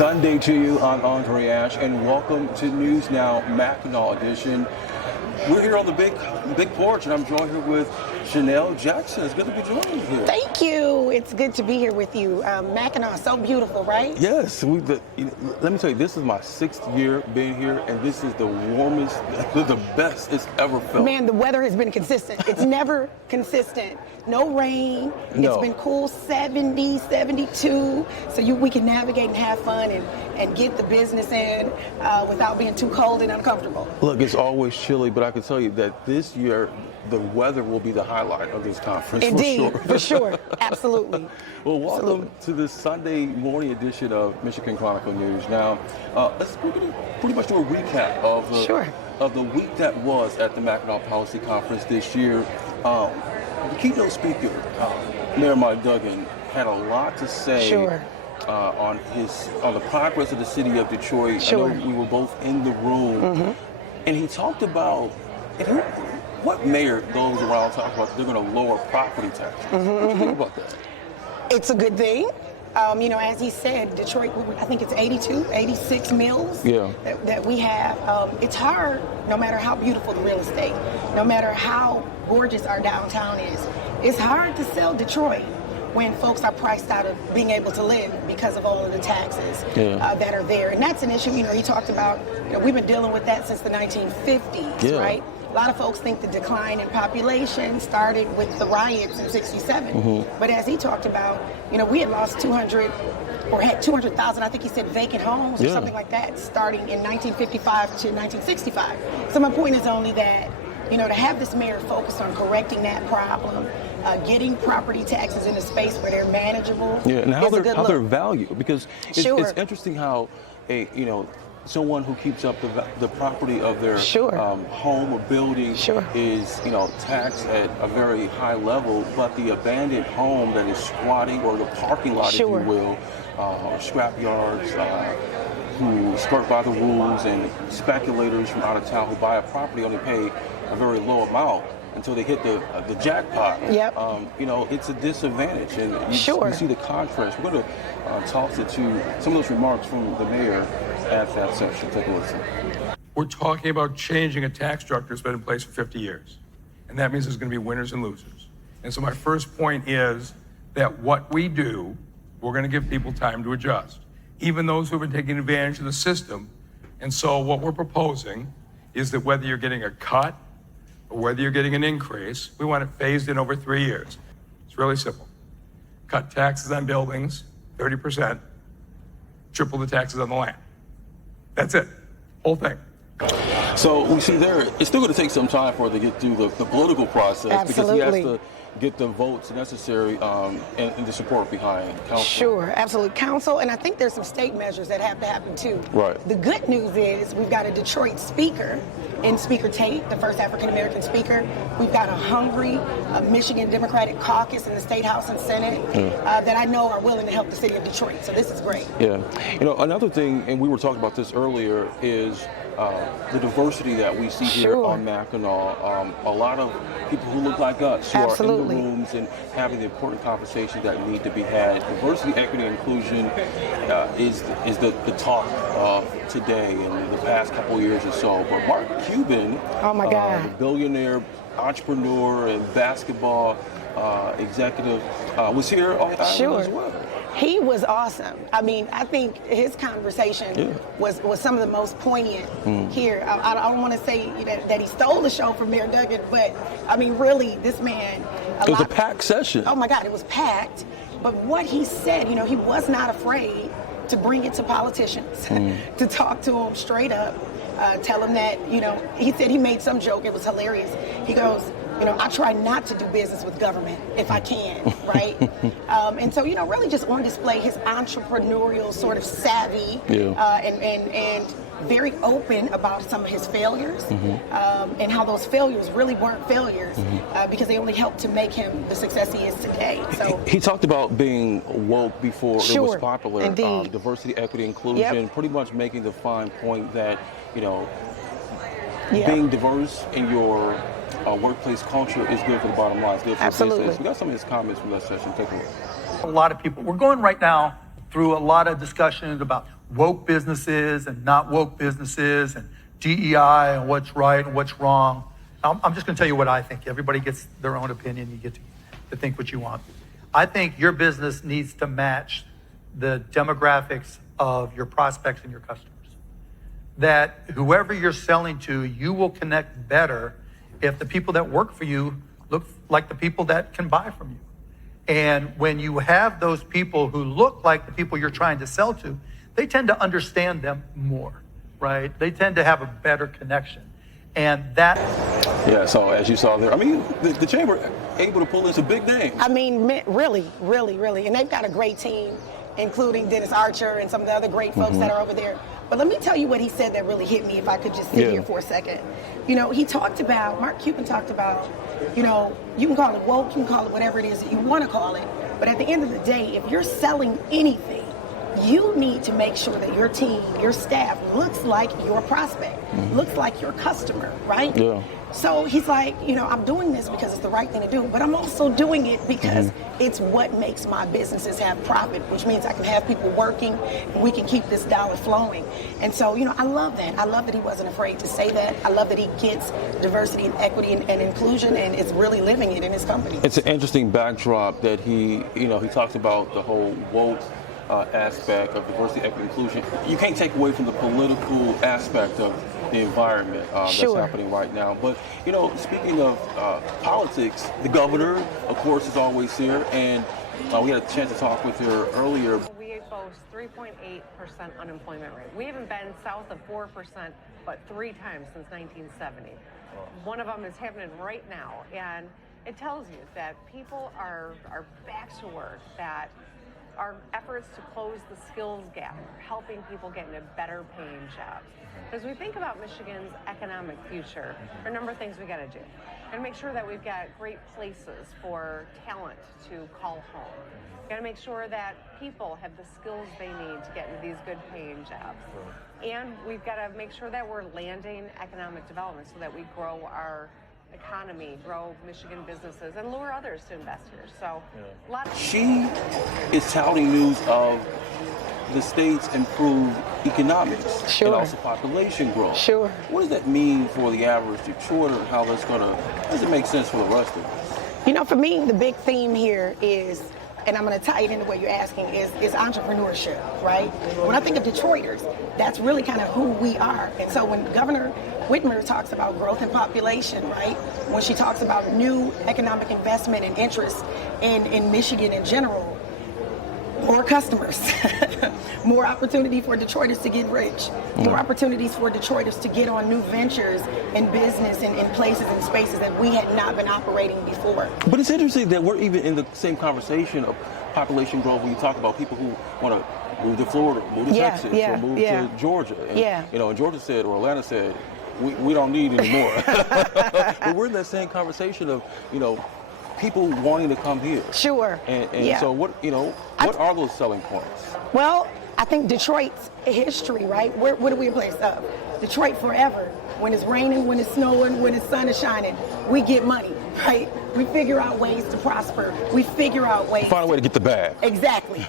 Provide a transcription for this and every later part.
Sunday to you. I'm Andre Ash, and welcome to News Now Mackinac edition. We're here on the big porch, and I'm joined here with Chanel Jackson. It's good to be joining you here. Thank you. It's good to be here with you. Mackinac is so beautiful, right? Yes. Let me tell you, this is my 6th year being here, and this is the warmest, the best it's ever felt. Man, the weather has been consistent. It's never consistent. No rain. No. It's been cool, 70, 72. So we can navigate and have fun and get the business in without being too cold and uncomfortable. Look, it's always chilly, but I can tell you that this year, the weather will be the highlight of this conference. Indeed, for sure. Absolutely. Well, welcome to this Sunday morning edition of Michigan Chronicle News. Now, let's pretty much do a recap of the week that was at the Mackinac Policy Conference this year. The keynote speaker, Mayor Mike Duggan, had a lot to say on the progress of the city of Detroit. Sure. I know we were both in the room, and he talked about what mayor goes around talking about they're going to lower property taxes. What do you think about that? It's a good thing. As he said, Detroit, I think it's 86 mills that we have. It's hard, no matter how beautiful the real estate, no matter how gorgeous our downtown is. It's hard to sell Detroit when folks are priced out of being able to live because of all of the taxes that are there. And that's an issue, he talked about, we've been dealing with that since the 1950s, right? A lot of folks think the decline in population started with the riots in '67. But as he talked about, we had lost 200 or had 200,000, I think he said, vacant homes or something like that, starting in 1955 to 1965. So my point is only that, to have this mayor focus on correcting that problem, getting property taxes in a space where they're manageable, and how they're valued, because it's interesting how someone who keeps up the property of their home or building is taxed at a very high level, but the abandoned home that is squatting, or the parking lot, if you will, scrap yards, who skirt by the rules, and speculators from out of town who buy a property only pay a very low amount until they hit the jackpot. It's a disadvantage, and you see the contrast. We're going to toss it to some of those remarks from the mayor at that session. Take a listen. We're talking about changing a tax structure that's been in place for 50 years, and that means there's going to be winners and losers. And so my first point is that what we do, we're going to give people time to adjust, even those who have been taking advantage of the system. And so what we're proposing is that whether you're getting a cut or whether you're getting an increase, we want it phased in over 3 years. It's really simple. Cut taxes on buildings, 30%, triple the taxes on the land. That's it, whole thing. So we see there, it's still going to take some time for it to get through the political process, because he has to get the votes necessary and the support behind council. Sure, absolutely. Council, and I think there's some state measures that have to happen too. Right. The good news is we've got a Detroit speaker in Speaker Tate, the first African-American speaker. We've got a hungry Michigan Democratic caucus in the State House and Senate that I know are willing to help the city of Detroit. So this is great. Yeah. Another thing, and we were talking about this earlier, is the diversity that we see here on Mackinac. A lot of people who look like us, who are in the rooms and having the important conversations that need to be had. Diversity, equity, and inclusion is the talk today and the past couple of years or so. But Mark Cuban, the billionaire, entrepreneur, and basketball executive, was here on the island as well. He was awesome. I think his conversation was some of the most poignant here. I don't want to say that he stole the show from Mayor Duggan, but really, this man. It was a packed session. Oh my God, it was packed. But what he said, he was not afraid to bring it to politicians, to talk to them straight up, tell them that, he said he made some joke. It was hilarious. He goes, I try not to do business with government if I can, right? And so, really just on display his entrepreneurial sort of savvy and very open about some of his failures and how those failures really weren't failures because they only helped to make him the success he is today. So he talked about being woke before it was popular. Indeed. Diversity, equity, inclusion, pretty much making the fine point that, being diverse in your workplace culture is good for the bottom line. It's good for business. We got some of his comments from that session. Take a look. A lot of people, we're going right now through a lot of discussions about woke businesses and not woke businesses and DEI and what's right and what's wrong. I'm just going to tell you what I think. Everybody gets their own opinion. You get to think what you want. I think your business needs to match the demographics of your prospects and your customers. That whoever you're selling to, you will connect better if the people that work for you look like the people that can buy from you. And when you have those people who look like the people you're trying to sell to, they tend to understand them more, right? They tend to have a better connection. And that... Yeah, so as you saw there, I mean, the chamber able to pull in some big names. I mean, really. And they've got a great team, including Dennis Archer and some of the other great folks that are over there. But let me tell you what he said that really hit me, if I could just sit here for a second. You know, he talked about, Mark Cuban talked about, you know, you can call it woke, you can call it whatever it is that you want to call it. But at the end of the day, if you're selling anything, you need to make sure that your team, your staff looks like your prospect, looks like your customer, right? Yeah. So he's like, you know, I'm doing this because it's the right thing to do, but I'm also doing it because it's what makes my businesses have profit, which means I can have people working and we can keep this dollar flowing. And so, you know, I love that. I love that he wasn't afraid to say that. I love that he gets diversity and equity and inclusion and is really living it in his company. It's an interesting backdrop that he talks about the whole woke aspect of diversity, equity, inclusion. You can't take away from the political aspect of the environment that's happening right now. But, you know, speaking of politics, the governor, of course, is always here. And we had a chance to talk with her earlier. We boast 3.8% unemployment rate. We haven't been south of 4%, but 3 times since 1970. One of them is happening right now. And it tells you that people are back to work, that our efforts to close the skills gap are helping people get into better paying jobs. As we think about Michigan's economic future, there are a number of things we got to do. And make sure that we've got great places for talent to call home. Got to make sure that people have the skills they need to get into these good paying jobs. And we've got to make sure that we're landing economic development so that we grow our economy, grow Michigan businesses, and lure others to invest here. So, a lot of... She is touting news of the state's improved economics and also population growth. What does that mean for the average Detroiter, and how does it make sense for the rest of us? You know, for me, the big theme here is, and I'm going to tie it into what you're asking, is entrepreneurship, right? When I think of Detroiters, that's really kind of who we are. And so when Governor Whitmer talks about growth in population, right? When she talks about new economic investment and interest in Michigan in general, more customers, more opportunity for Detroiters to get rich, more opportunities for Detroiters to get on new ventures and business in places and spaces that we had not been operating before. But it's interesting that we're even in the same conversation of population growth when you talk about people who want to move to Florida, move to Texas, or move to Georgia. And, you know, and Georgia said, or Atlanta said, we don't need any more. But we're in that same conversation of, you know, people wanting to come here. And so what are those selling points? Well, I think Detroit's history, right? What are we in place of? Detroit forever. When it's raining, when it's snowing, when the sun is shining, we get money, right? We figure out ways to prosper. We figure out ways. Find a way to get the bag. Exactly,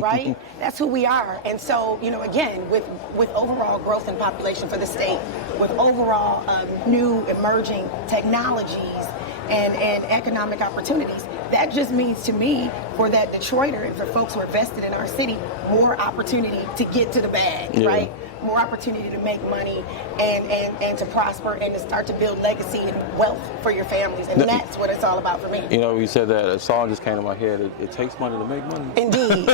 right? That's who we are. And so, you know, again, with overall growth in population for the state, with overall new emerging technologies and economic opportunities, that just means to me, for that Detroiter and for folks who are vested in our city, more opportunity to get to the bag, right? More opportunity to make money and to prosper and to start to build legacy and wealth for your families. And that's what it's all about for me. You know, you said that, a song just came to my head, it takes money to make money. Indeed.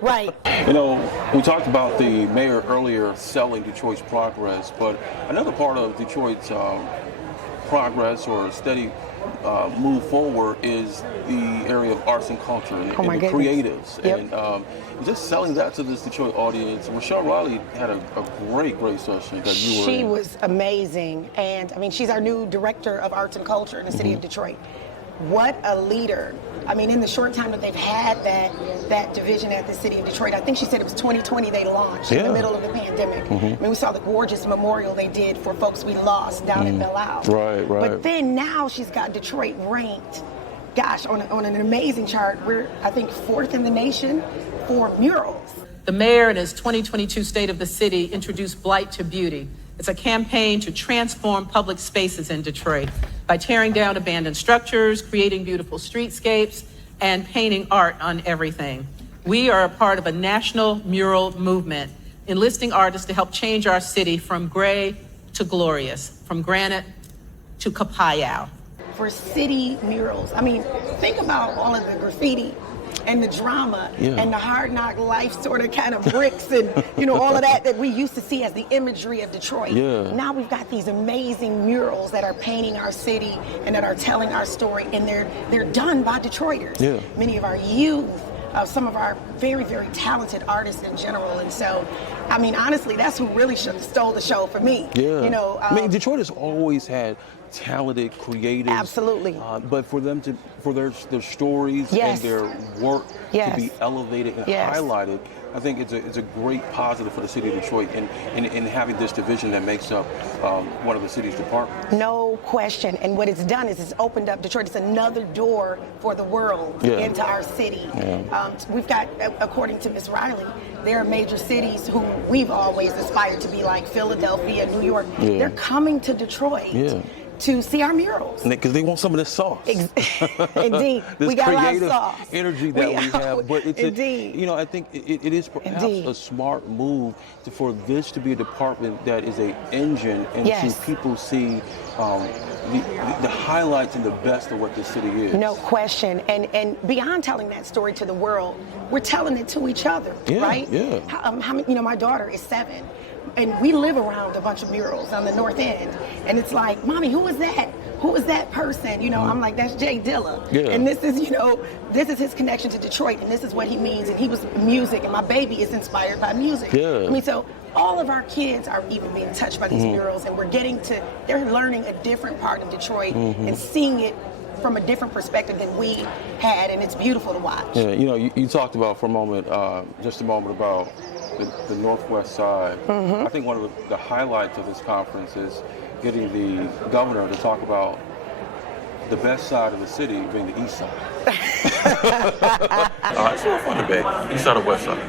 Right. You know, we talked about the mayor earlier selling Detroit's progress, but another part of Detroit's progress or steady move forward is the area of arts and culture and, and the creatives. And just selling that to this Detroit audience. Rochelle Riley had a great session that you were in. She was amazing. And I mean, she's our new director of arts and culture in the city of Detroit. What a leader. I mean, in the short time that they've had that division at the city of Detroit, I think she said it was 2020 they launched in the middle of the pandemic. I mean, we saw the gorgeous memorial they did for folks we lost down in Belle Isle. But then now she's got Detroit ranked, gosh, on an amazing chart. We're, I think, 4th in the nation for murals. the mayor in his 2022 State of the City introduced Blight to Beauty. It's a campaign to transform public spaces in Detroit by tearing down abandoned structures, creating beautiful streetscapes, and painting art on everything. We are a part of a national mural movement, enlisting artists to help change our city from gray to glorious, from granite to Capayao. For city murals, I mean, think about all of the graffiti and the drama and the hard knock life sort of kind of bricks and, you know, all of that we used to see as the imagery of Detroit. Now we've got these amazing murals that are painting our city and that are telling our story, and they're done by Detroiters. Many of our youth, some of our very, very talented artists in general. And so, I mean, honestly, that's who really stole the show for me. You know, I mean, Detroit has always had talented, creative. Absolutely. But for them to, for their stories and their work to be elevated and highlighted, I think it's a great positive for the city of Detroit in having this division that makes up one of the city's departments. No question. And what it's done is it's opened up Detroit. It's another door for the world into our city. We've got, according to Ms. Riley, there are major cities who we've always aspired to be like Philadelphia, New York. They're coming to Detroit to see our murals. Because they want some of this sauce. Indeed. This we got creative a lot of sauce. energy that we have. But it's Indeed. You know, I think it is perhaps a smart move for this to be a department that is an engine and to people see the highlights and the best of what the city is. No question. And beyond telling that story to the world, we're telling it to each other, right? How many, you know, my daughter is 7. And we live around a bunch of murals on the north end. And it's like, Mommy, who is that? Who is that person? You know, I'm like, that's Jay Dilla. And this is, you know, this is his connection to Detroit, and this is what he means. And he was music, and my baby is inspired by music. I mean, so all of our kids are even being touched by these murals, and we're getting to, they're learning a different part of Detroit and seeing it from a different perspective than we had, and it's beautiful to watch. You know, you talked about for a moment, just a moment about the Northwest side. I think one of the highlights of this conference is getting the governor to talk about the best side of the city being the east side. It's a fun debate, east side or west side.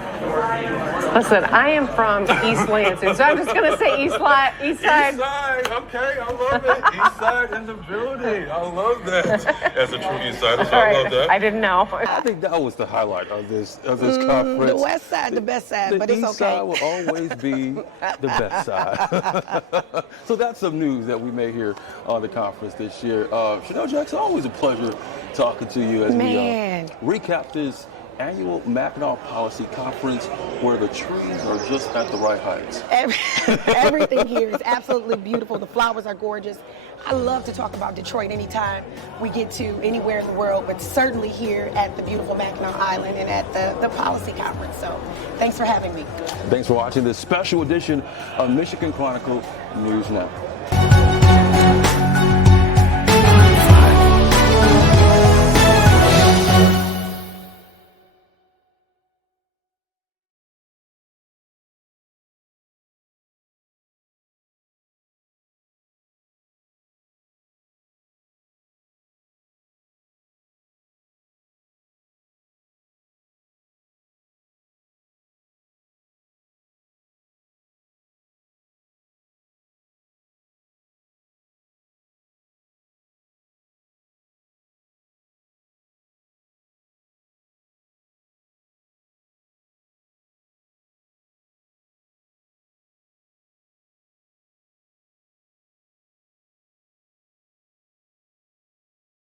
Listen, I am from East Lansing, so I'm just going to say east side. East side, okay, I love it. East side in the building. I love that. As a true east sider, so I love that. I didn't know. I think that was the highlight of this conference. The west side, the best side, but it's okay. The east side will always be the best side. So that's some news that we made here on the conference this year. Chanel Jackson, always a pleasure talking to you as we recap this annual Mackinac Policy Conference where the trees are just at the right heights. Everything here is absolutely beautiful. The flowers are gorgeous. I love to talk about Detroit anytime we get to anywhere in the world, but certainly here at the beautiful Mackinac Island and at the Policy Conference. So thanks for having me. Thanks for watching this special edition of Michigan Chronicle News Now.